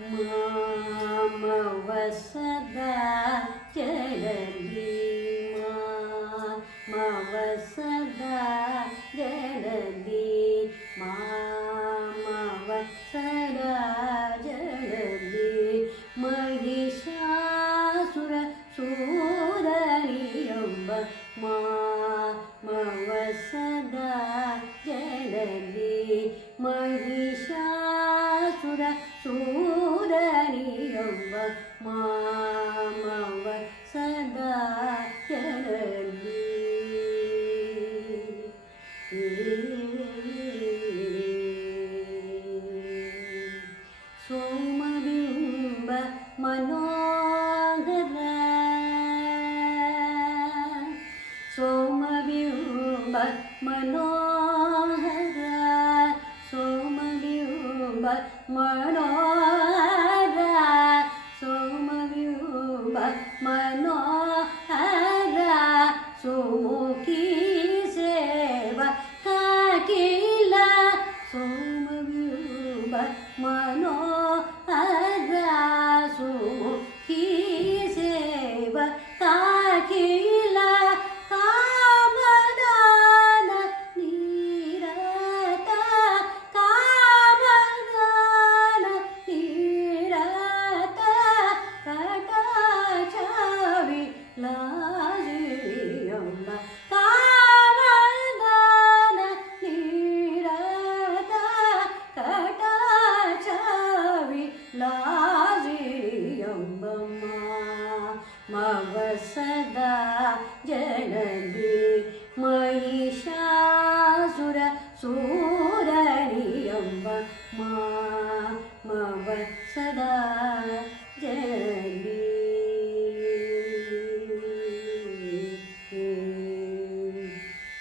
മാമവ സദാ ജലതി മാമവ സദാ ജലതി മാമവ സദാ ജലതി മഹിഷാസുര സൂരനിയമ്പ മാമവ സദാ ജലതി മഹിഷാസുര സൂരനിയമ്പ ಮಾಮವ ಸದಾ ಚರಲ್ಲಿ ಸೋಮಬಿಂಬ ಮನೋಹರ ಸೋಮಬಿಂಬ ಮನೋಹರ ಸೋಮಬಿಂಬ ಮನೋಹರ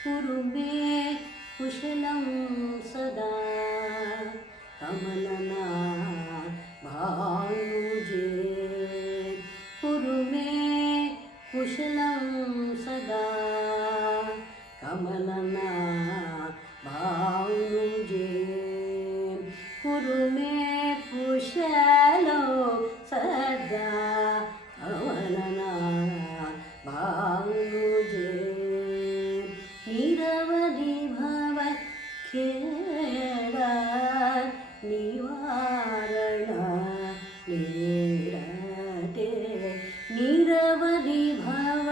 कुरुबे कुशलं सदा कमलना भानुजे कुरुमे कुशलं सदा कमलना भानुजे कुरुमे ഭാനുജേ കുരുമേ കുശലോ സദാ കമലനാ ഭാനുജേ നിരവധി ഭവ ഖേദ നിവാരണ നീരത്തെ നിരവധി ഭവ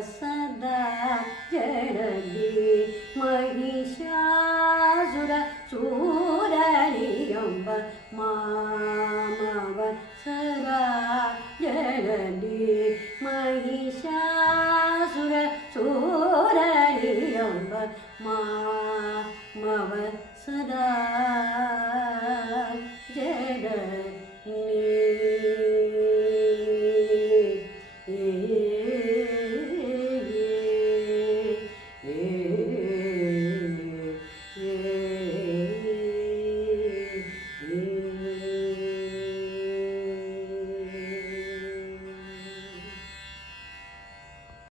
सदा जननि महिषासुर शूररियम्ब मामव सदा जननि महिषासुर शूररियम्ब मामव सदा